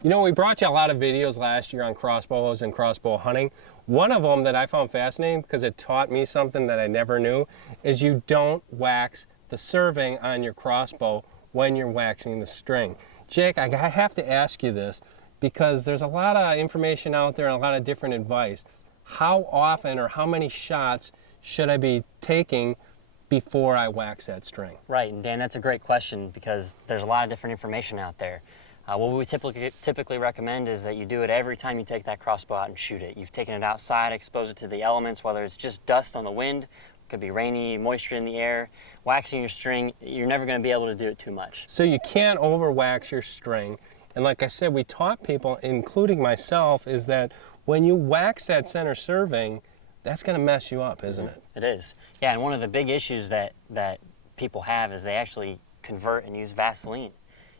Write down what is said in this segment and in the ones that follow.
You know, we brought you a lot of videos last year on crossbows and crossbow hunting. One of them that I found fascinating because it taught me something that I never knew is you don't wax the serving on your crossbow when you're waxing the string. Jake, I have to ask you this because there's a lot of information out there and a lot of different advice. How often or how many shots should I be taking before I wax that string? Right, and Dan, that's a great question because there's a lot of different information out there. What we typically recommend is that you do it every time you take that crossbow out and shoot it. You've taken it outside, exposed it to the elements, whether it's just dust on the wind, could be rainy, moisture in the air. Waxing your string, you're never going to be able to do it too much. So you can't over wax your string. And like I said, we taught people, including myself, is that when you wax that center serving, that's going to mess you up, isn't it? It is. Yeah, and one of the big issues that people have is they actually convert and use Vaseline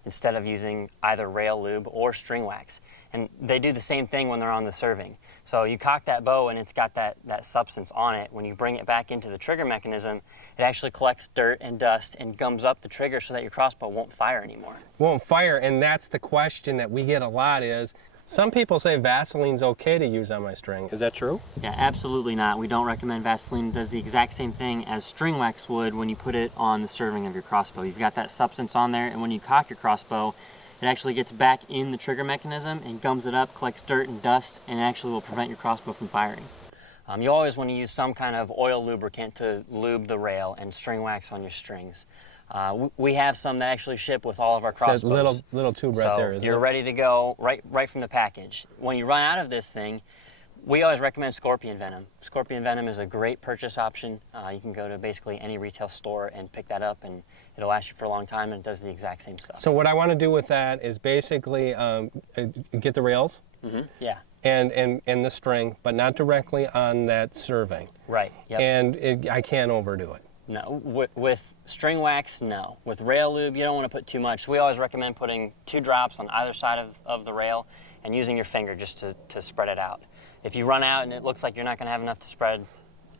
instead of using either rail lube or string wax. And they do the same thing when they're on the serving. So you cock that bow and it's got that substance on it. When you bring it back into the trigger mechanism, it actually collects dirt and dust and gums up the trigger so that your crossbow won't fire anymore. Won't fire, and that's the question that we get a lot is, some people say Vaseline's okay to use on my string. Is that true? Yeah, absolutely not. We don't recommend Vaseline. It does the exact same thing as string wax would when you put it on the serving of your crossbow. You've got that substance on there, and when you cock your crossbow, it actually gets back in the trigger mechanism and gums it up, collects dirt and dust, and actually will prevent your crossbow from firing. You always want to use some kind of oil lubricant to lube the rail and string wax on your strings. We have some that actually ship with all of our crossbows. It's a little tube right there, isn't it? You're ready to go right from the package. When you run out of this thing, we always recommend scorpion venom. Scorpion venom is a great purchase option. You can go to basically any retail store and pick that up, and it'll last you for a long time, and it does the exact same stuff. So what I want to do with that is basically get the rails. Yeah. And the string, but not directly on that serving. Right. Yep. And I can't overdo it. No, with string wax, no. With rail lube, you don't want to put too much. We always recommend putting 2 drops on either side of the rail and using your finger just to spread it out. If you run out and it looks like you're not going to have enough to spread,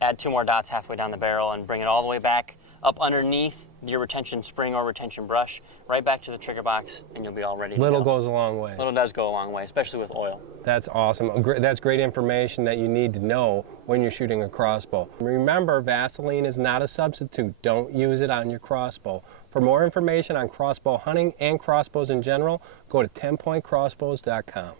add 2 more dots halfway down the barrel and bring it all the way back up underneath your retention spring or retention brush, right back to the trigger box, and you'll be all ready to go. Little goes a long way. Little does go a long way, especially with oil. That's awesome. That's great information that you need to know when you're shooting a crossbow. Remember, Vaseline is not a substitute. Don't use it on your crossbow. For more information on crossbow hunting and crossbows in general, go to 10pointcrossbows.com.